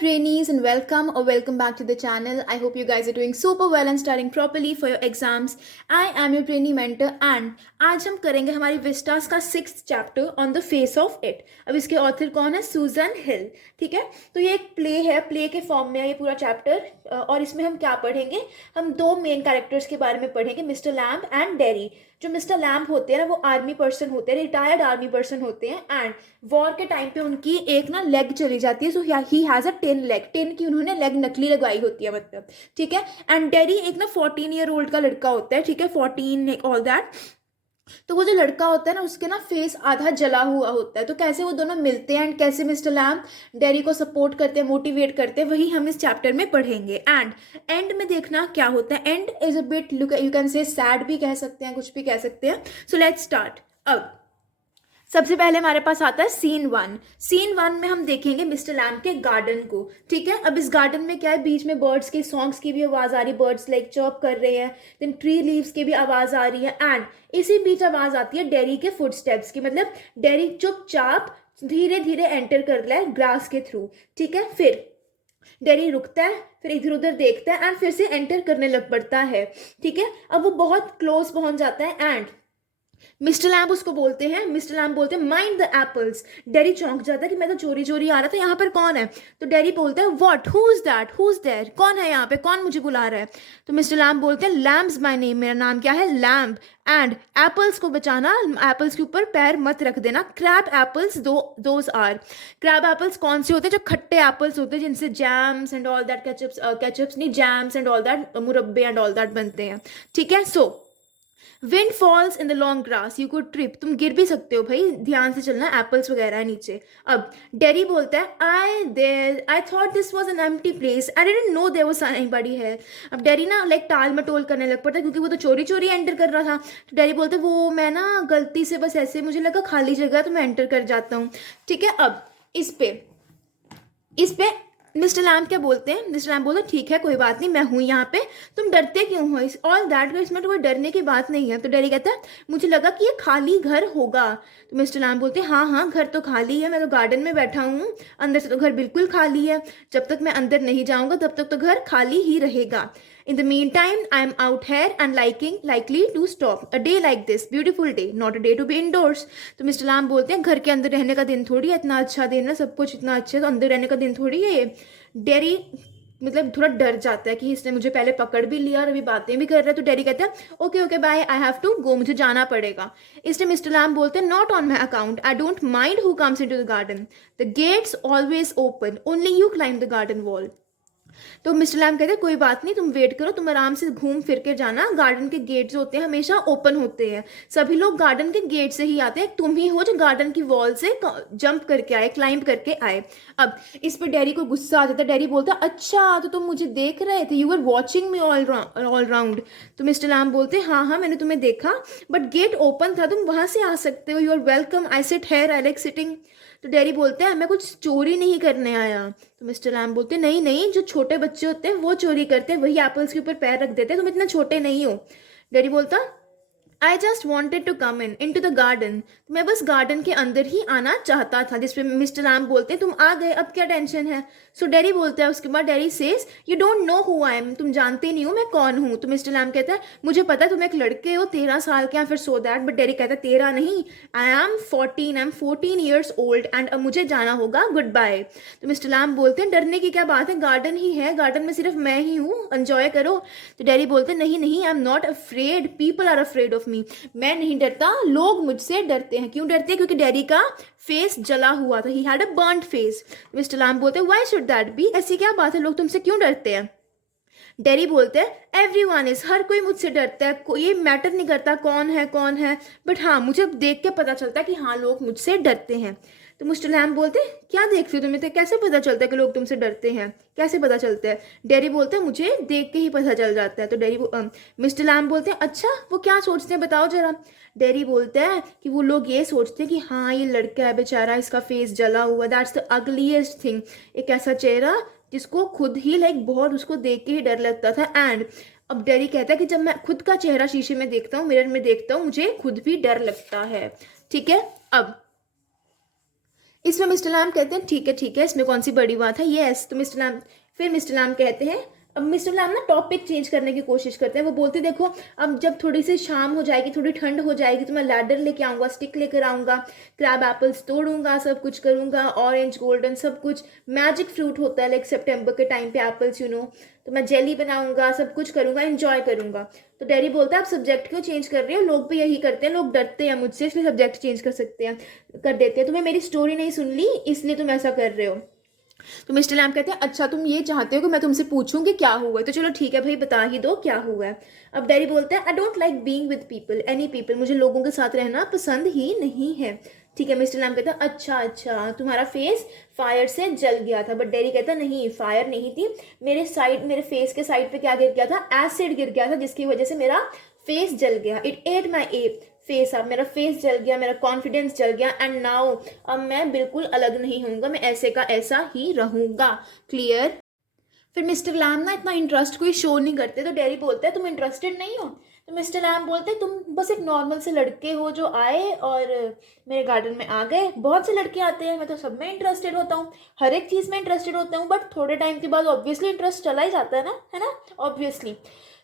trainees and welcome back to the channel. I hope you guys are doing super well and studying properly for your exams. I am your trainee mentor and आज हम करेंगे हमारी Vistas का 6th chapter on the face of it. अब इसके author कौन है? सूजन हिल. ठीक है, तो ये एक प्ले है, प्ले के फॉर्म में है ये पूरा चैप्टर. और इसमें हम क्या पढ़ेंगे? हम दो मेन कैरेक्टर्स के बारे में पढ़ेंगे, मिस्टर लैम्ब एंड डेरी. जो मिस्टर लैम्ब होते हैं ना, वो आर्मी पर्सन होते हैं, रिटायर्ड आर्मी पर्सन होते हैं. एंड वॉर के टाइम पे उनकी एक ना लेग चली जाती है, सो ही हैज़ अ 10 लेग. 10 की उन्होंने लेग नकली लगाई होती है, मतलब. ठीक है. एंड डेरी एक ना 14 ईयर ओल्ड का लड़का होता है. ठीक है, 14 ऑल दैट. तो वो जो लड़का होता है ना, उसके ना फेस आधा जला हुआ होता है. तो कैसे वो दोनों मिलते हैं एंड कैसे मिस्टर लैम्ब डेरी को सपोर्ट करते हैं, मोटिवेट करते हैं, वही हम इस चैप्टर में पढ़ेंगे. एंड एंड में देखना क्या होता है. And is a bit look, you can say sad भी कह सकते हैं, कुछ भी कह सकते हैं. So let's start. अब सबसे पहले हमारे पास आता है सीन 1. सीन 1 में हम देखेंगे मिस्टर लैम्ब के गार्डन को. ठीक है, अब इस गार्डन में क्या है, बीच में बर्ड्स के सॉन्ग्स की भी आवाज़ आ रही है, बर्ड्स लाइक चर्प कर रहे हैं, देन ट्री लीव्स की भी आवाज़ आ रही है. एंड इसी बीच आवाज़ आती है डेरी के फुटस्टेप्स की, मतलब डेरी चुपचाप धीरे धीरे एंटर कर रहा है ग्रास के थ्रू. ठीक है, फिर डेरी रुकता है, फिर इधर उधर देखता है एंड फिर से एंटर करने लग पड़ता है. ठीक है, अब वो बहुत क्लोज पहुंच जाता है एंड मिस्टर लैम्ब उसको बोलते हैं, मिस्टर लैम्ब बोलते हैं माइंड द एप्पल्स. डेरी चौंक जाता है कि मैं तो चोरी चोरी आ रहा था, यहाँ पर कौन है? तो डेरी बोलता है what, who is that, who is there, कौन है यहाँ पे, कौन मुझे बुला रहा है? तो मिस्टर लैम्ब बोलते हैं लैम्ब्स माय नेम, मेरा नाम क्या है? लैम्ब. एंड एप्पल्स को बचाना, एप्पल्स के ऊपर पैर मत रख देना. Crab apples those are. Crab apples कौन से होते हैं? जो खट्टे एप्पल्स होते हैं जिनसे jams and all that, ketchups नहीं, जैम्स एंड ऑल दैट, मुरब्बे एंड ऑल दैट बनते हैं. ठीक है, so wind falls in the long grass, you could trip, तुम गिर भी सकते हो भाई, ध्यान से चलना, एप्पल्स वगैरह है नीचे. अब डेरी बोलता है I thought this was an empty place, I didn't know there was anybody here. अब डेरी ना लाइक टाल मटोल करने लग पड़ता है, क्योंकि वो तो चोरी चोरी एंटर कर रहा था. तो डेरी बोलते है वो मैं ना गलती से बस ऐसे मुझे लगा खाली जगह तो मैं एंटर कर जाता हूँ. ठीक है, अब इस पे मिस्टर लैम्ब क्या बोलते हैं? मिस्टर लैम्ब बोलते हैं ठीक है कोई बात नहीं, मैं हूँ यहाँ पे, तुम डरते क्यों हो? इस ऑल दैट, इसमें तो कोई डरने की बात नहीं है. तो डेरी कहता है मुझे लगा कि ये खाली घर होगा. तो मिस्टर लैम्ब बोलते हैं हाँ हाँ, घर तो खाली है, मैं तो गार्डन में बैठा हूँ, अंदर से तो घर बिल्कुल खाली है, जब तक मैं अंदर नहीं जाऊँगा तब तक तो घर खाली ही रहेगा. In the meantime, I am out here and likely to stop. A day like this, beautiful day, not a day to be indoors. तो मिस्टर लैम्ब बोलते हैं घर के अंदर रहने का दिन थोड़ी है, इतना अच्छा दिन है, सब कुछ इतना अच्छा है, तो अंदर रहने का दिन थोड़ी है ये. डेरी मतलब थोड़ा डर जाता है कि इसने मुझे पहले पकड़ भी लिया और अभी बातें भी कर रहा है. तो डेरी कहता है okay okay bye, I have to go, मुझे जाना पड़ेगा. इसलिए मिस्टर लैम्ब बोलते हैं not on my account, I don't mind who comes into the garden, the gate's always open, only you climb the garden wall. तो mister Lamb कहते हैं कोई बात नहीं, तुम वेट करो, तुम आराम से घूम फिर के जाना, गार्डन के गेट जो होते हैं हमेशा ओपन होते हैं, सभी लोग गार्डन के गेट से ही आते हैं, तुम ही हो जो गार्डन की वॉल से जंप करके आए, क्लाइंब करके आए. अब इस पर डेरी को गुस्सा आ जाता है. डेरी बोलता है अच्छा तो तुम मुझे देख रहे थे, you are watching me all round. तो मिस्टर लैम्ब बोलते हैं हाँ हाँ मैंने तुम्हें देखा, बट गेट ओपन था, तुम वहां से आ सकते हो, you are welcome, I sit here, I like sitting. तो डेरी बोलते हैं मैं कुछ चोरी नहीं करने आया. तो मिस्टर लैम्ब बोलते हैं नहीं नहीं, जो छोटे बच्चे होते हैं वो चोरी करते हैं, वही एप्पल्स के ऊपर पैर रख देते हैं, तुम इतना छोटे नहीं हो. डेरी बोलता I just wanted to come in to the garden, मैं बस गार्डन के अंदर ही आना चाहता था. जिसपे मिस्टर लैम्ब बोलते हैं तुम आ गए, अब क्या टेंशन है? सो डेरी बोलता है, उसके बाद dairy says you don't know who I am, तुम जानते नहीं हो मैं कौन हूँ. तो मिस्टर लैम्ब कहता है मुझे पता है तुम एक लड़के हो 13 साल के, या फिर सो दैट. बट डेरी कहता है 13 नहीं, I M 14 years old and अब मुझे जाना होगा, गुड बाय. तो मिस्टर लैम्ब बोलते हैं डरने की क्या बात है, गार्डन ही है, गार्डन में सिर्फ मैं ही हूँ, एंजॉय करो. तो डेरी बोलते हैं नहीं नहीं, I am not afraid, people are afraid of me, मैं नहीं डरता, लोग मुझसे डरते हैं. क्यों डरते हैं? क्योंकि डेरी का फेस जला हुआ था, he had a burned face. Mister Lamb बोलते हैं व्हाई शुड दैट बी, ऐसी क्या बात है, लोग तुमसे क्यों डरते हैं? डेरी बोलते हैं एवरीवन इज, हर कोई मुझसे डरता है, ये मैटर नहीं करता कौन है, बट हाँ मुझे देख के पता चलता है कि हाँ लोग मुझसे डरते हैं. तो मिस्टर लैम्ब बोलते हैं क्या देखते हो तुम्हें, तो कैसे पता चलता है कि लोग तुमसे डरते हैं, कैसे पता चलता है? डेरी बोलते हैं मुझे देख के ही पता चल जाता है. तो मिस्टर लैम्ब बोलते हैं अच्छा वो क्या सोचते हैं बताओ जरा. डेरी बोलते हैं कि वो लोग ये सोचते हैं कि हाँ ये लड़का है बेचारा, इसका फेस जला हुआ, दैट्स द अगलीस्ट थिंग, एक ऐसा चेहरा जिसको खुद ही लाइक बहुत उसको देख के ही डर लगता था. एंड अब डेरी कहता है कि जब मैं खुद का चेहरा शीशे में देखता हूँ, मिरर में देखता हूँ, मुझे खुद भी डर लगता है. ठीक है, अब इसमें मिस्टर लाम कहते हैं ठीक है, इसमें कौन सी बड़ी बात है, यस। तो मिस्टर लाम कहते हैं, अब मिस्टर लाम ना टॉपिक चेंज करने की कोशिश करते हैं। वो बोलते हैं देखो, अब जब थोड़ी सी शाम हो जाएगी, थोड़ी ठंड हो जाएगी, तो मैं लैडर लेके आऊँगा, स्टिक लेकर आऊँगा, क्रैब एप्पल्स तोड़ूंगा, सब कुछ करूँगा, ऑरेंज गोल्डन सब कुछ, मैजिक फ्रूट होता है लाइक सितंबर के टाइम पे एप्पल्स, तो मैं जेली बनाऊंगा, सब कुछ करूँगा, एंजॉय करूँगा। तो डैडी बोलता है आप सब्जेक्ट क्यों चेंज कर रहे हो, लोग भी यही करते हैं, लोग डरते हैं मुझसे, इसलिए सब्जेक्ट चेंज कर देते हैं। तुम्हें मेरी स्टोरी नहीं सुन ली इसलिए तुम ऐसा कर रहे हो। तो मिस्टर लैम कहते हैं अच्छा तुम ये चाहते हो कि मैं तुमसे पूछूं कि क्या हुआ है, तो चलो ठीक है भाई, बता ही दो क्या हुआ है। अब डैडी बोलते हैं I don't like being with people, any people, मुझे लोगों के साथ रहना पसंद ही नहीं है। ठीक है, मिस्टर लैम कहता है अच्छा तुम्हारा फेस फायर से जल गया था। बट डैडी कहता नहीं, फायर नहीं थी, मेरे फेस के साइड पे क्या गिर गया था, एसिड गिर गया था, जिसकी वजह से मेरा फेस जल गया। इट एट माई फेस, अब मेरा फेस जल गया, मेरा कॉन्फिडेंस जल गया, एंड नाउ अब मैं बिल्कुल अलग नहीं होऊंगा, मैं ऐसे का ऐसा ही रहूंगा। क्लियर। फिर मिस्टर लैम ना इतना इंटरेस्ट कोई शो नहीं करते, तो डैडी बोलते हैं तुम इंटरेस्टेड नहीं हो। तो मिस्टर लैम बोलते हैं तुम बस एक नॉर्मल से लड़के हो जो आए और मेरे गार्डन में आ गए, बहुत से लड़के आते हैं, मैं तो सब में इंटरेस्टेड होता हूँ, हर एक चीज़ में इंटरेस्टेड होता हूँ, बट थोड़े टाइम के बाद ऑब्वियसली इंटरेस्ट चला ही जाता है ना, ऑब्वियसली।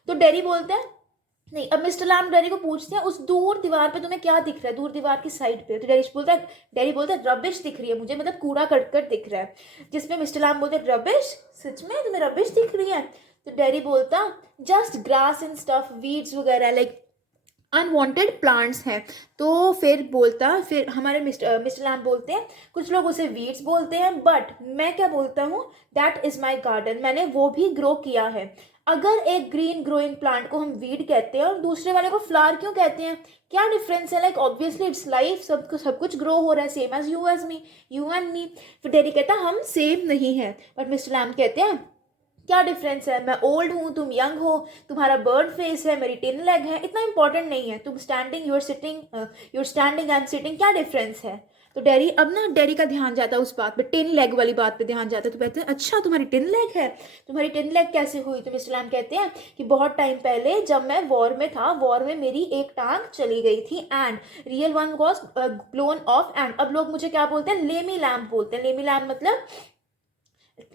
तो डैडी बोलते हैं नहीं। अब मिस्टर लैम डैडी को पूछते हैं उस दूर दीवार पे तुम्हें क्या दिख रहा है, दूर दीवार की साइड पे। तो डैडी बोलता है रबिश दिख रही है मुझे, मतलब कूड़ा करकट दिख रहा है। जिसमें मिस्टर लैम बोलते हैं रबिश, सच में तुम्हें रबिश दिख रही है। तो डैडी बोलता just grass and stuff, weeds वगैरह, लाइक अनवांटेड प्लांट्स हैं। तो फिर हमारे मिस्टर लैम बोलते हैं कुछ लोग उसे वीड्स बोलते हैं, बट मैं क्या बोलता हूँ, दैट इज माई गार्डन, मैंने वो भी ग्रो किया है। अगर एक ग्रीन ग्रोइंग प्लांट को हम वीड कहते हैं और दूसरे वाले को फ्लावर क्यों कहते हैं, क्या डिफरेंस है, लाइक ऑब्वियसली इट्स लाइफ, सब कुछ ग्रो हो रहा है, same as me, you and me. फिर डैडी कहता हम सेम नहीं है। बट मिस्टर लैम कहते हैं क्या डिफरेंस है, मैं ओल्ड हूँ, तुम यंग हो, तुम्हारा बर्ड फेस है, मेरी टिन लेग है, इतना इंपॉर्टेंट नहीं है, तुम standing, your standing and sitting, क्या डिफरेंस है। तो डैडी का ध्यान जाता है उस बात पे, टिन लेग वाली बात पे ध्यान जाता है। तो कहते हैं अच्छा तुम्हारी टिन लेग है, तुम्हारी टिन लेग कैसे हुई। तो मिस्टर लैम कहते हैं कि बहुत टाइम पहले जब मैं वॉर में था, वॉर में मेरी एक टांग चली गई थी, and real one was blown of, and अब लोग मुझे क्या बोलते हैं, लेमी लैम बोलते हैं। लेमी लैम मतलब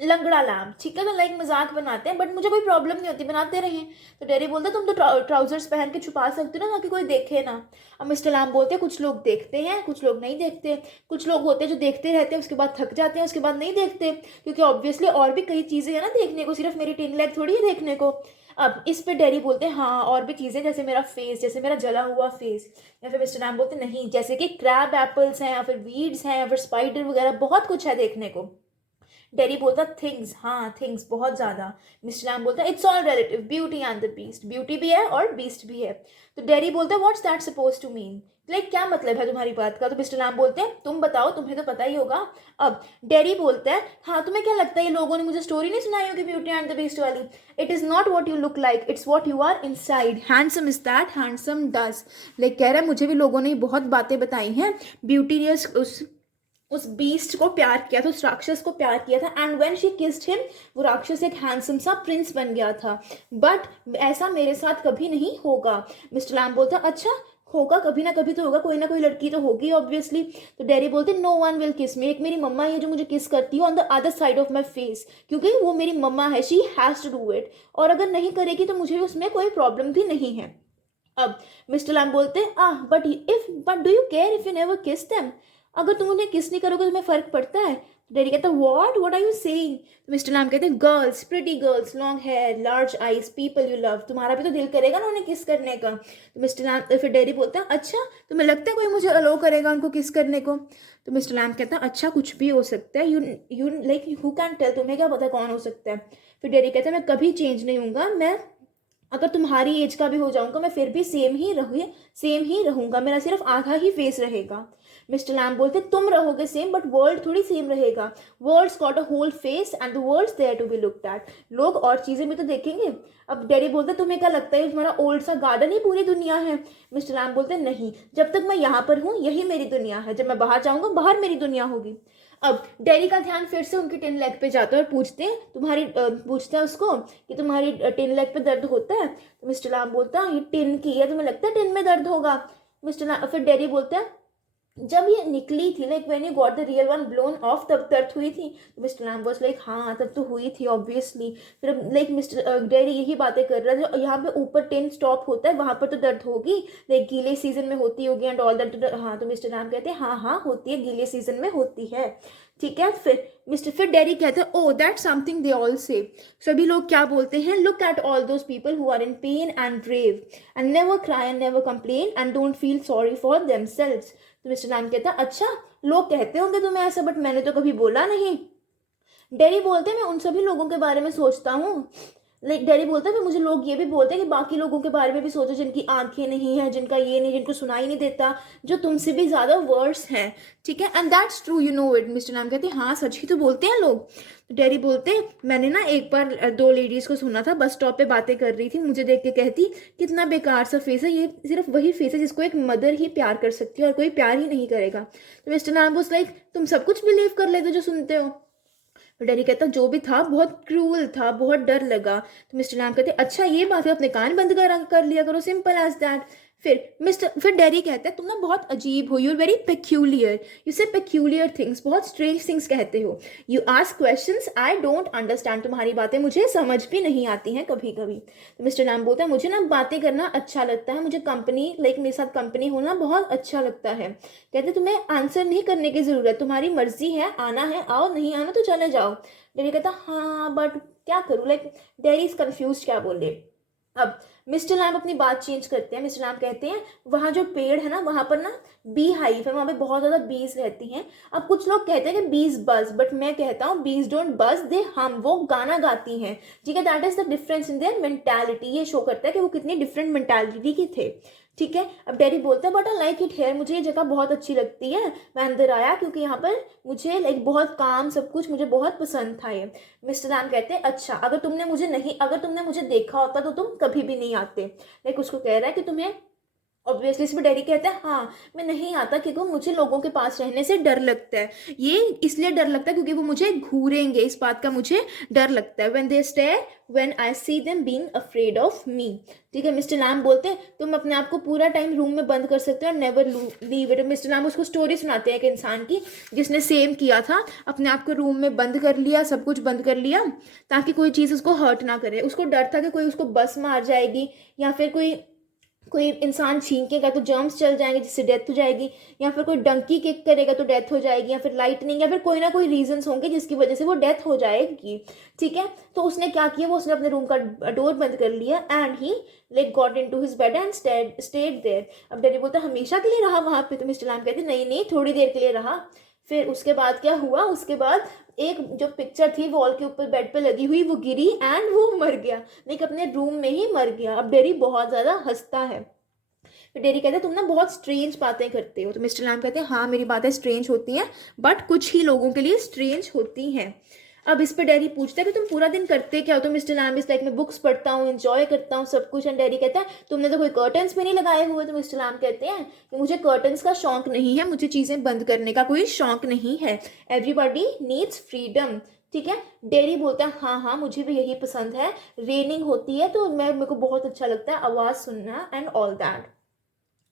लंगड़ा लैम, ठीक है, तो लाइक मजाक बनाते हैं, बट मुझे कोई प्रॉब्लम नहीं होती, बनाते रहें। तो डैडी बोलते तुम तो ट्राउजर्स पहन के छुपा सकते हो ना, ताकि कोई देखे ना। अब मिस्टर लैम बोलते हैं कुछ लोग देखते हैं, कुछ लोग नहीं देखते, कुछ लोग होते हैं जो देखते रहते हैं, उसके बाद थक जाते हैं, उसके बाद नहीं देखते, क्योंकि ऑब्वियसली और भी कई चीज़ें हैं ना देखने को, सिर्फ मेरी टिन लेग थोड़ी है देखने को। अब इस पे डैडी बोलते हैं हाँ और भी चीज़ें, जैसे मेरा फेस, जैसे मेरा जला हुआ फेस। या फिर मिस्टर लैम बोलते नहीं, जैसे कि क्रैब एप्पल्स हैं, या फिर वीड्स हैं, या फिर स्पाइडर वगैरह, बहुत कुछ है देखने को। डैडी बोलता थिंग्स, हाँ थिंग्स बहुत ज़्यादा। मिस्टर लैम बोलता it's all relative, beauty and the beast, beauty भी है और बीस्ट भी है। तो डैडी बोलता है what's that suppose to mean, like क्या मतलब है तुम्हारी बात का। तो मिस्टर लैम बोलते हैं तुम बताओ, तुम्हें तो पता ही होगा। अब डैडी बोलता है हाँ तुम्हें क्या लगता है ये लोगों ने मुझे स्टोरी नहीं सुनाई होगी ब्यूटी एंड द बीस्ट वाली, it is not what you look like, it's what you are inside, handsome is that handsome does. Like कह रहा है मुझे भी लोगों ने बहुत बातें बताई हैं, ब्यूटी ने उस बीस्ट को प्यार किया था, उस राक्षस को प्यार किया था, and when she kissed him, वो राक्षस एक हैंडसम सा प्रिंस बन गया था, बट ऐसा मेरे साथ कभी नहीं होगा। मिस्टर लैम बोलता अच्छा होगा, कभी ना कभी तो होगा, कोई ना कोई लड़की तो होगी ऑब्वियसली। तो डैडी बोलते नो वन विल किस मी, एक मेरी मम्मा है जो मुझे किस करती है on the other side of my face, क्योंकि वो मेरी मम्मा है, she has to do it, और अगर नहीं करेगी तो मुझे उसमें कोई प्रॉब्लम भी नहीं है। अब मिस्टर लैम बोलते हैं but do you care if you never किस देम, अगर तुम उन्हें किस नहीं करोगे तो तुम्हें फर्क पड़ता है। डैडी कहता है व्हाट आर यू सेइंग। तो मिस्टर लैम कहते हैं girls, pretty girls, long hair, large eyes, people you love, तुम्हारा भी तो दिल करेगा ना उन्हें किस करने का। तो मिस्टर लैम फिर डैडी बोलता है अच्छा तुम्हें लगता है कोई मुझे अलो करेगा उनको किस करने को। तो मिस्टर लैम कहता है अच्छा कुछ भी हो सकता है, you like who can tell, तुम्हें क्या पता कौन हो सकता है। फिर डैडी कहता है मैं कभी चेंज नहीं हूँगा, मैं अगर तुम्हारी एज का भी हो जाऊंगा मैं फिर भी सेम ही रहूंगा, मेरा सिर्फ आधा ही फेस रहेगा। मिस्टर लैम बोलते तुम रहोगे सेम, बट वर्ल्ड थोड़ी सेम रहेगा, world's got a whole face and the world's there to be looked at, लोग और चीज़ें भी तो देखेंगे। अब डैडी बोलते तुम्हें क्या लगता है तुम्हारा ओल्ड सा गार्डन ही पूरी दुनिया है। मिस्टर लैम बोलते नहीं, जब तक मैं यहाँ पर हूँ यही मेरी दुनिया है, जब मैं बाहर जाऊँगा बाहर मेरी दुनिया होगी। अब डैडी का ध्यान फिर से उनकी टिन लेग पे जाता है और पूछते हैं उसको कि तुम्हारी टिन लेग पे दर्द होता है। तो मिस्टर लैम बोलता है ये टिन की है, तुम्हें लगता है टिन में दर्द होगा। फिर डैडी बोलते हैं जब ये निकली थी, like when you got the real one blown of, तब दर्द हुई थी? तो मिस्टर लैम्ब वाज लाइक हाँ तब तो हुई थी ऑब्वियसली। फिर लाइक मिस्टर डेरी यही बातें कर रहा है, जो यहाँ पे ऊपर ट्रेन स्टॉप होता है वहाँ पर तो दर्द होगी, लाइक गीले सीजन में होती होगी एंड ऑल दैट। हाँ, तो मिस्टर लैम्ब कहते हैं हाँ हाँ होती है, गीले सीजन में होती है। ठीक है, फिर डेरी कहते हैं oh that something they all say. सभी लोग क्या बोलते हैं, look at all those people who are in pain and brave and never cry and never complain and don't feel sorry for themselves. तो मिस्टर लैम्ब कहता है अच्छा, लोग कहते होंगे तुम्हें ऐसा, बट मैंने तो कभी बोला नहीं। डेरी बोलते हैं मैं उन सभी लोगों के बारे में सोचता हूँ, लाइक डेरी बोलता है फिर मुझे लोग ये भी बोलते हैं कि बाकी लोगों के बारे में भी सोचो, जिनकी आंखें नहीं है, जिनका ये नहीं, जिनको सुनाई नहीं देता, जो तुमसे भी ज़्यादा वर्स हैं। ठीक है, and that's true, you know it. Mister नाम कहते हैं हाँ सच ही तो बोलते हैं लोग। तो डेरी बोलते हैं मैंने ना एक बार दो लेडीज़ को सुना था, बस स्टॉप पे बातें कर रही थी, मुझे देख के कहती कितना बेकार सा फेस है, ये सिर्फ वही फेस है जिसको एक मदर ही प्यार कर सकती है और कोई प्यार ही नहीं करेगा। तो मिस्टर नाम बोस लाइक तुम सब कुछ बिलीव कर लेते जो सुनते हो? तो डैडी कहता जो भी था बहुत क्रूअल था, बहुत डर लगा। तो मिस्टर लैम्ब कहते अच्छा ये बात है, अपने कान बंद कर लिया करो, सिंपल एज दैट। फिर डैडी कहते हैं तुम ना बहुत अजीब हो, you are very peculiar, you say peculiar things, बहुत स्ट्रेंज थिंग्स कहते हो, you ask questions I don't understand, तुम्हारी बातें मुझे समझ भी नहीं आती हैं कभी कभी। तो मिस्टर लैम्ब बोलता है मुझे ना बातें करना अच्छा लगता है, मुझे कंपनी लाइक मेरे साथ कंपनी होना बहुत अच्छा लगता है। कहते तुम्हें आंसर नहीं करने की ज़रूरत, तुम्हारी मर्जी है, आना है आओ, नहीं आना तो चले जाओ। डेरी कहता हाँ बट क्या करूँ, लाइक डेरी इज कन्फ्यूज क्या बोले। अब मिस्टर लैम्ब अपनी बात चेंज करते हैं, मिस्टर लैम्ब कहते हैं वहाँ जो पेड़ है ना वहाँ पर ना बी हाइव है, वहाँ पे बहुत ज़्यादा बीज रहती हैं। अब कुछ लोग कहते हैं कि बीज बज, बट मैं कहता हूँ बीज डोंट बज, दे हम, वो गाना गाती हैं। ठीक है, that is the difference in their mentality, ये शो करता है कि वो कितनी डिफरेंट मेंटालिटी के थे। ठीक है, अब डैडी बोलते हैं but I like it here, मुझे ये जगह बहुत अच्छी लगती है, मैं अंदर आया क्योंकि यहाँ पर मुझे लाइक बहुत काम सब कुछ मुझे बहुत पसंद था ये। मिस्टर रैम कहते हैं अच्छा अगर तुमने मुझे देखा होता तो तुम कभी भी नहीं आते। लाइक उसको कह रहा है कि तुम्हें ऑब्वियसली इसमें डैडी कहता है हाँ मैं नहीं आता क्योंकि मुझे लोगों के पास रहने से डर लगता है, ये इसलिए डर लगता है क्योंकि वो मुझे घूरेंगे, इस बात का मुझे डर लगता है। When they stare when I see them being afraid of me. ठीक है, मिस्टर लैम बोलते हैं तुम अपने आप को पूरा टाइम रूम में बंद कर सकते हो, never leave it. Mister Lamb उसको स्टोरी सुनाते हैं एक इंसान की जिसने सेम किया था, अपने आप को रूम में बंद कर लिया, सब कुछ बंद कर लिया ताकि कोई चीज़ उसको हर्ट ना करे। उसको डर था कि कोई उसको बस मार जाएगी या फिर कोई कोई इंसान छींकेगा तो जर्म्स चल जाएंगे जिससे डेथ हो जाएगी, या फिर कोई डंकी किक करेगा तो डेथ हो जाएगी, या फिर लाइटनिंग, या फिर कोई ना कोई रीजंस होंगे जिसकी वजह से वो डेथ हो जाएगी। ठीक है, तो उसने क्या किया, वो उसने अपने रूम का डोर बंद कर लिया and he like got into his bed and stayed there. अब डैडी बोलता हमेशा के लिए रहा वहाँ पे? तो मिस्टर लैम कहते नहीं नहीं थोड़ी देर के लिए रहा। फिर उसके बाद क्या हुआ, उसके बाद एक जो पिक्चर थी वॉल के ऊपर बेड पे लगी हुई वो गिरी एंड वो मर गया, लाइक अपने रूम में ही मर गया। अब डेरी बहुत ज़्यादा हंसता है। फिर डेरी कहते हैं तुम ना बहुत स्ट्रेंज बातें करते हो। तो मिस्टर लैम कहते हैं हाँ मेरी बातें स्ट्रेंज होती हैं बट कुछ ही लोगों के लिए स्ट्रेंज होती हैं। अब इस पर डेरी पूछता है कि तुम पूरा दिन करते क्या हो? तो मिस्टर लैम इस लाइक मैं बुक्स पढ़ता हूँ, एंजॉय करता हूँ सब कुछ। एंड डेरी कहता है तुमने तो कोई कर्टन्स भी नहीं लगाए हुए। तो मिस्टर लैम कहते हैं कि मुझे कर्टन्स का शौक नहीं है, मुझे चीज़ें बंद करने का कोई शौक नहीं है, एवरीबॉडी नीड्स फ्रीडम। ठीक है, डेरी बोलता है हाँ हाँ मुझे भी यही पसंद है, रेनिंग होती है तो मेरे को बहुत अच्छा लगता है आवाज़ सुनना एंड ऑल दैट।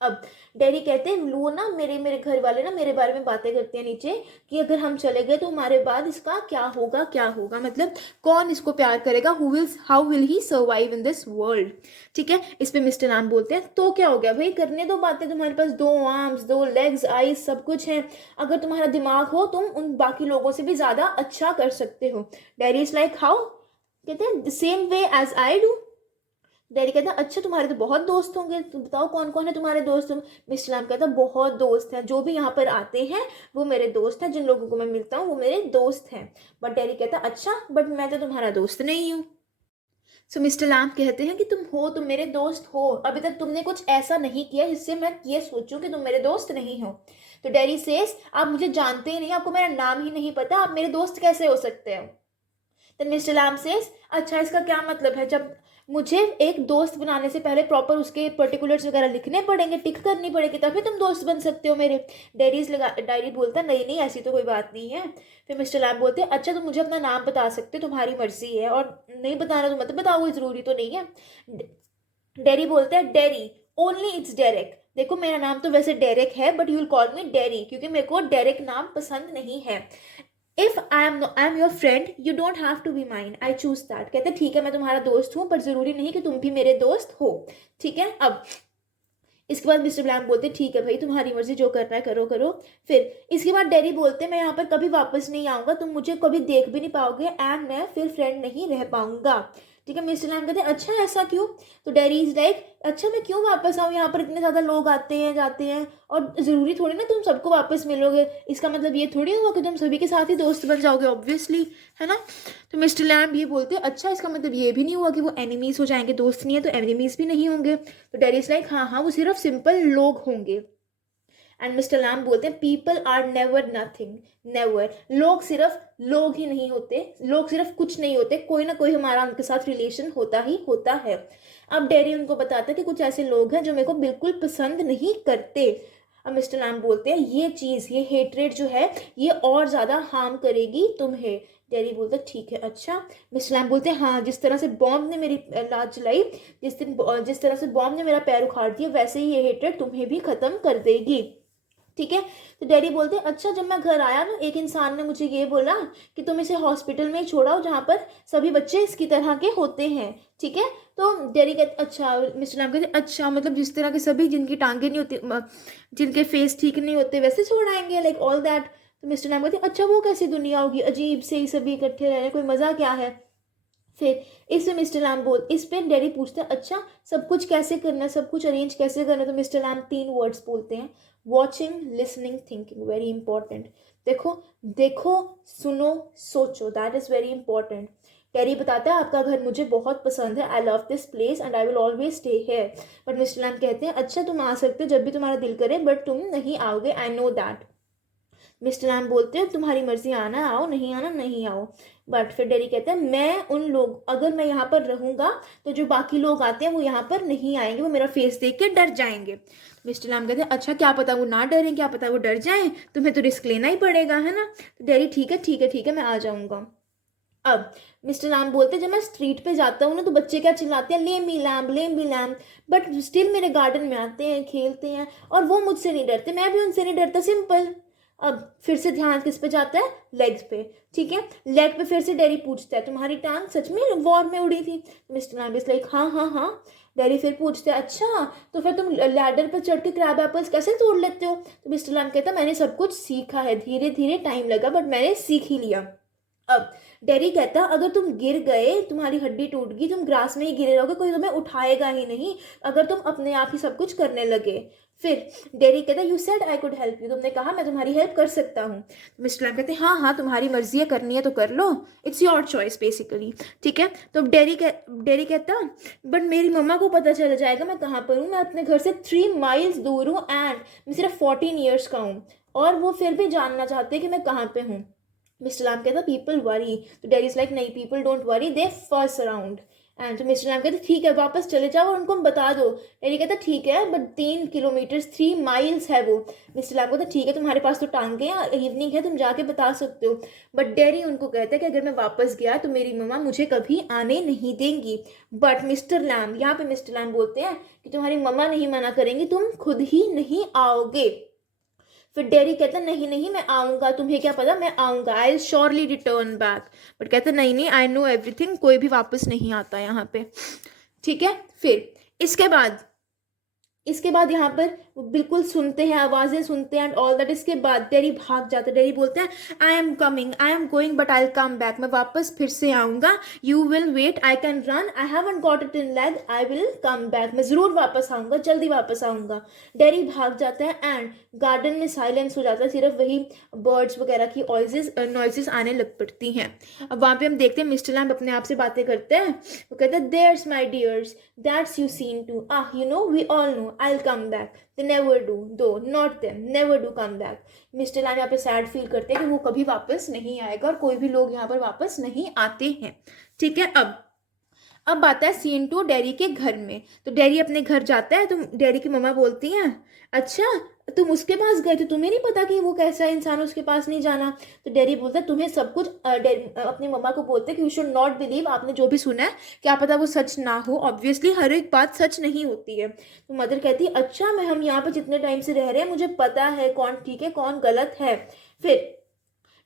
अब डैडी कहते हैं वो ना मेरे मेरे घर वाले ना मेरे बारे में बातें करते हैं नीचे कि अगर हम चले गए तो हमारे बाद इसका क्या होगा, मतलब कौन इसको प्यार करेगा, how will he survive in this world. ठीक है, इस पे मिस्टर नाम बोलते हैं तो क्या हो गया भाई, करने दो बातें, तुम्हारे पास दो आर्म्स, दो लेग्स, आईज सब कुछ है, अगर तुम्हारा दिमाग हो तुम उन बाकी लोगों से भी ज़्यादा अच्छा कर सकते हो। डैडी इज लाइक हाउ, कहते हैं the same way as I do. Daddy कहता है अच्छा तुम्हारे तो बहुत दोस्त होंगे, तुम बताओ कौन कौन है तुम्हारे दोस्त? मिस्टर लैम कहता बहुत दोस्त हैं, जो भी यहाँ पर आते हैं वो मेरे दोस्त हैं, जिन लोगों को मैं मिलता हूँ वो मेरे दोस्त हैं। बट डैडी कहता अच्छा बट मैं तो तुम्हारा दोस्त नहीं हूँ। सो मिस्टर लैम कहते हैं कि तुम मेरे दोस्त हो, अभी तक तुमने कुछ ऐसा नहीं किया जिससे मैं ये सोचूं कि तुम मेरे दोस्त नहीं हो। तो डैडी सेज आप मुझे जानते ही नहीं, आपको मेरा नाम ही नहीं पता, आप मेरे दोस्त कैसे हो सकते हो? तो मिस्टर लैम सेज अच्छा इसका क्या मतलब है, जब मुझे एक दोस्त बनाने से पहले प्रॉपर उसके पर्टिकुलर्स वगैरह लिखने पड़ेंगे, टिक करनी पड़ेगी, तभी तुम दोस्त बन सकते हो मेरे। डायरी बोलता नहीं नहीं ऐसी तो कोई बात नहीं है। फिर मिस्टर लैम बोलते हैं अच्छा तुम मुझे अपना नाम बता सकते हो, तुम्हारी मर्जी है, और नहीं बताना तो मत बताओ, कोई ज़रूरी तो नहीं है। डेरी बोलता है डेरी ओनली इट्स डेरेक, देखो मेरा नाम तो वैसे डेरेक है, but you will call me Derry, क्योंकि मेरे को डेरेक नाम पसंद नहीं है। If I am your friend you don't have to be mine, I choose that. कहते ठीक है मैं तुम्हारा दोस्त हूँ, पर जरूरी नहीं कि तुम भी मेरे दोस्त हो, ठीक है। अब इसके बाद मिस्टर ब्लैम बोलते ठीक है भाई तुम्हारी मर्जी, जो करना है करो करो। फिर इसके बाद डेरी बोलते मैं यहाँ पर कभी वापस नहीं आऊँगा, तुम मुझे कभी देख भी नहीं पाओगे, एंड मैं फिर फ्रेंड नहीं रह पाऊंगा, ठीक है। मिस्टर लैम कहते हैं अच्छा ऐसा क्यों? तो डेरी इज लाइक अच्छा मैं क्यों वापस आऊँ, यहाँ पर इतने ज़्यादा लोग आते हैं जाते हैं, और ज़रूरी थोड़ी ना तुम सबको वापस मिलोगे, इसका मतलब ये थोड़ी हुआ कि तुम सभी के साथ ही दोस्त बन जाओगे, ऑब्वियसली, है ना। तो मिस्टर लैम्ब ये बोलते हैं अच्छा इसका मतलब ये भी नहीं हुआ कि वो एनिमीज हो जाएंगे, दोस्त नहीं है तो एनिमीज भी नहीं होंगे। तो डेरी इज लाइक हाँ हाँ वो सिर्फ सिंपल लोग होंगे। एंड मिस्टर लैम बोलते हैं people are never nothing, never, लोग सिर्फ लोग ही नहीं होते, लोग सिर्फ कुछ नहीं होते, कोई ना कोई हमारा उनके साथ रिलेशन होता ही होता है। अब डेरी उनको बताता है कि कुछ ऐसे लोग हैं जो मेरे को बिल्कुल पसंद नहीं करते। अब मिस्टर लैम बोलते हैं ये चीज़, ये हेट्रेड जो है ये और ज़्यादा हार्म करेगी तुम्हें। डेरी बोलते हैं ठीक है अच्छा। मिस्टर लैम बोलते हैं हाँ जिस तरह से बॉम्ब ने मेरी लाज जलाई, जिस तरह से बॉम्ब ने मेरा पैर उखाड़ दिया, वैसे ही ये हेट्रेड तुम्हें भी ख़त्म कर देगी, ठीक है। तो डैडी बोलते हैं अच्छा जब मैं घर आया ना एक इंसान ने मुझे ये बोला कि तुम इसे हॉस्पिटल में ही छोड़ाओ जहाँ पर सभी बच्चे इसकी तरह के होते हैं, ठीक है। तो डैडी कहते अच्छा, मिस्टर नाम कहते अच्छा मतलब जिस तरह के सभी जिनकी टांगे नहीं होती, जिनके फेस ठीक नहीं होते वैसे छोड़ाएंगे, लाइक ऑल दैट। तो मिस्टर नाम कहते अच्छा वो कैसी दुनिया होगी, अजीब से ही सभी इकट्ठे रहने, कोई मज़ा क्या है। फिर इसमें मिस्टर लैम बोल, इस पे डैडी पूछते हैं अच्छा सब कुछ कैसे करना है, सब कुछ अरेंज कैसे करना है। तो मिस्टर लैम 3 वर्ड्स बोलते हैं watching, listening, thinking, very important. देखो देखो सुनो सोचो, that is very important. Terry बताता है आपका घर मुझे बहुत पसंद है, I love this place and I will always stay here. But mister Lamb कहते हैं अच्छा तुम आ सकते हो जब भी तुम्हारा दिल करे, बट तुम नहीं आओगे, I know that. Mister Lamb बोलते हैं तुम्हारी मर्जी, आना आओ, नहीं आना नहीं आओ। बट फिर डेरी कहते हैं मैं उन लोग, अगर मैं यहाँ पर रहूँगा तो जो बाकी लोग आते हैं वो यहाँ पर नहीं आएंगे, वो मेरा फेस देख के डर जाएंगे। मिस्टर लैम कहते हैं अच्छा क्या पता वो ना डरें, क्या पता वो डर जाएं, तुम्हें तो रिस्क लेना ही पड़ेगा, है ना। तो डेरी ठीक है ठीक है ठीक है मैं आ जाऊँगा। अब मिस्टर लैम बोलते हैं जब मैं स्ट्रीट पे जाता हूँ ना तो बच्चे क्या चिल्लाते हैं lame be lamp, lame be lamp, but still मेरे गार्डन में आते हैं खेलते हैं और वो मुझसे नहीं डरते, मैं भी उनसे नहीं डरता, सिंपल। अब फिर से ध्यान किस पे जाता है, लेग्स पे, ठीक है। लेग पे फिर से डेरी पूछता है तुम्हारी टांग सच में वॉर में उड़ी थी? मिस्टर लैम्ब इज लाइक हाँ हाँ हाँ। डेरी फिर पूछते हैं अच्छा तो फिर तुम लैडर पर चढ़ के क्रैब एप्पल्स कैसे तोड़ लेते हो? तो मिस्टर लैम्ब कहता है मैंने सब कुछ सीखा है, धीरे धीरे टाइम लगा बट मैंने सीख ही लिया। अब डेरी कहता अगर तुम गिर गए, तुम्हारी हड्डी टूट गई, तुम ग्रास में ही गिरे रहोगे, कोई तुम्हें उठाएगा ही नहीं अगर तुम अपने आप ही सब कुछ करने लगे। फिर डेरी कहता you said I could help you, तुमने कहा मैं तुम्हारी हेल्प कर सकता हूँ। मिस्टर लैम कहते हाँ हाँ तुम्हारी मर्जी है, करनी है तो कर लो, इट्स योर चॉइस बेसिकली, ठीक है। तो डेरी कहता बट मेरी मम्मा को पता चल जाएगा मैं कहाँ पर हूँ, मैं अपने घर से 3 माइल्स दूर हूँ एंड मैं सिर्फ 14 ईयर्स का हूँ, और वो फिर भी जानना चाहते हैं कि मैं कहाँ पे हूँ। मिस्टर लैम कहता पीपल वरी, तो डेरी इज लाइक नहीं पीपल डोंट वरी, दे फर्स अराउंड। एंड तो मिस्टर लैम कहते ठीक है वापस चले जाओ और उनको बता दो। डेरी कहता ठीक है बट 3 किलोमीटर 3 माइल्स है वो। मिस्टर लैम कहता ठीक है तुम्हारे पास तो टांगे हैं, इवनिंग है, तुम जाके बता सकते हो। बट डेरी उनको कहता है कि अगर मैं वापस गया तो मेरी मम्मा मुझे कभी आने नहीं देंगी। बट मिस्टर लैम, यहाँ पे मिस्टर लैम बोलते हैं कि तुम्हारी मम्मा नहीं मना करेंगी, तुम खुद ही नहीं आओगे। फिर डेरी कहता नहीं नहीं मैं आऊँगा, तुम्हें क्या पता, मैं आऊँगा, I will surely return back. But कहता नहीं नहीं आई नो एवरीथिंग, कोई भी वापस नहीं आता यहाँ पे, ठीक है। फिर इसके बाद यहाँ पर वो बिल्कुल सुनते हैं, आवाज़ें सुनते हैं एंड ऑल दैट। इसके बाद डेरी भाग जाते हैं, डेरी बोलते हैं I am coming, I am going but I will come back, मैं वापस फिर से आऊँगा, you will wait, I can run, I haven't got it in leg, I will come back, मैं ज़रूर वापस आऊँगा, जल्दी वापस आऊँगा। डेरी भाग जाता है एंड गार्डन में साइलेंस हो जाता है, सिर्फ वही बर्ड्स वगैरह की नॉइजेस आने लग पड़ती हैं। अब वहाँ पे हम देखते हैं मिस्टर लैम्ब अपने आप से बातें करते हैं, वो कहते हैं there's my dears that's you seen to, you know we all know I will come back, they never do, though not them, never do come back। Mister Lamb यहाँ पे सैड फील करते हैं कि वो कभी वापस नहीं आएगा और कोई भी लोग यहाँ पर वापस नहीं आते हैं, ठीक है। अब आता है सीन टू डैरी के घर में। तो डैरी अपने घर जाता है, तो डैरी की मम्मा बोलती हैं अच्छा तुम उसके पास गए थे, तुम्हें नहीं पता कि वो कैसा इंसान, उसके पास नहीं जाना। तो डैरी बोलता है तुम्हें सब कुछ अपनी मम्मा को बोलते हैं कि यू शुड नॉट बिलीव, आपने जो भी सुना है क्या पता वो सच ना हो, ऑब्वियसली हर एक बात सच नहीं होती है। तो मदर कहती है अच्छा मैं हम यहाँ पे जितने टाइम से रह रहे हैं मुझे पता है कौन ठीक है कौन गलत है। फिर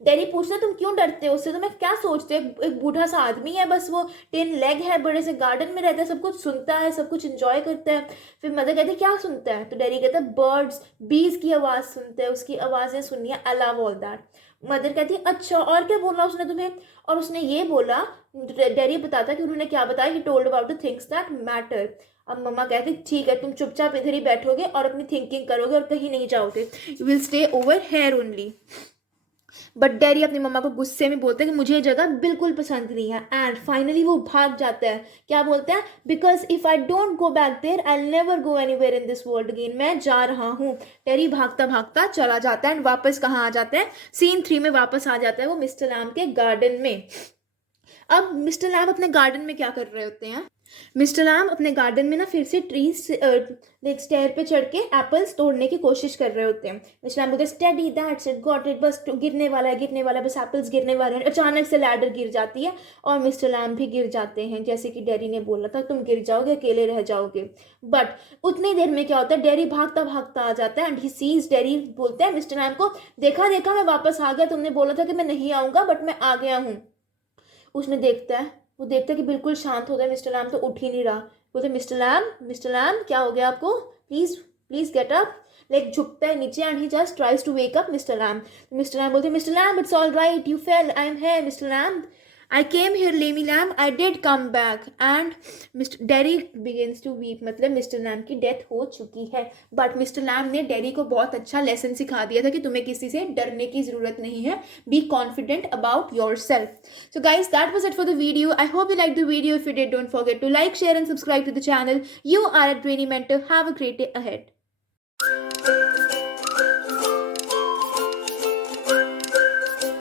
डैनी पूछता तुम क्यों डरते हो उससे, तुम्हें क्या सोचते हो, एक बूढ़ा सा आदमी है बस, वो 10 लेग है, बड़े से गार्डन में रहता है, सब कुछ सुनता है, सब कुछ एंजॉय करता है। फिर मदर कहते क्या सुनता है, तो डैडी कहता है बर्ड्स बीज की आवाज़ सुनता है, उसकी आवाज़ें सुननी है, I love all that. Mother कहती है अच्छा और क्या बोला उसने तुम्हें, और उसने ये बोला, डैडी बताता कि उन्होंने क्या बताया, he told about the things that matter. अब मम्मा कहती ठीक है तुम चुपचाप इधर ही बैठोगे और अपनी थिंकिंग करोगे और कहीं नहीं जाओगे, you will stay over here only. But daddy अपनी मम्मा को गुस्से में बोलते हैं कि मुझे ये जगह बिल्कुल पसंद नहीं है, एंड फाइनली वो भाग जाता है। क्या बोलते हैं, because if I don't go back there I never go anywhere in this world again, मैं जा रहा हूँ। डैडी भागता भागता चला जाता है एंड वापस कहाँ आ जाता है, सीन 3 में वापस आ जाता है वो मिस्टर लैम के गार्डन में। अब मिस्टर लैम अपने गार्डन में क्या कर रहे होते हैं, मिस्टर लैम अपने गार्डन में ना फिर से ट्रीज स्टेयर पे चढ़ के एप्पल्स तोड़ने की कोशिश कर रहे होते हैं। मिस्टर लैम बोलते study that's it got it, बस गिरने वाला है गिरने वाला है, बस एप्पल्स गिरने वाले हैं। अचानक से लैडर गिर जाती है और मिस्टर लैम भी गिर जाते हैं, जैसे कि डैडी ने बोला था तुम गिर जाओगे अकेले रह जाओगे। बट उतनी देर में क्या होता है, डैडी भागता भागता आ जाता है एंड ही सीज, डैडी बोलते हैं मिस्टर लैम को देखा देखा मैं वापस आ गया, तुमने बोला था कि मैं नहीं आऊँगा बट मैं आ गया हूँ। उसने देखता है, वो देखता है कि बिल्कुल शांत होता है मिस्टर लैम, तो उठ ही नहीं रहा। बोलते मिस्टर लैम क्या हो गया आपको, please please get up, like झुकता है नीचे and he just tries to wake up Mr Lamb. Mr Lamb बोलते Mr Lamb it's all right you fell, I am here Mr Lamb, I came here Lamey Lamb, I did come back, and Mr Derry begins to weep, मतलब Mr Lamb की death हो चुकी है। But mister Lamb ने Derry को बहुत अच्छा lesson सिखा दिया था कि तुम्हें किसी से डरने की ज़रूरत नहीं है, be confident about your self. So guys, that was it for the video. I hope you liked the video. If you did, don't forget to like, share and subscribe to the channel. You are a Brainy Mentor. Have a great day ahead.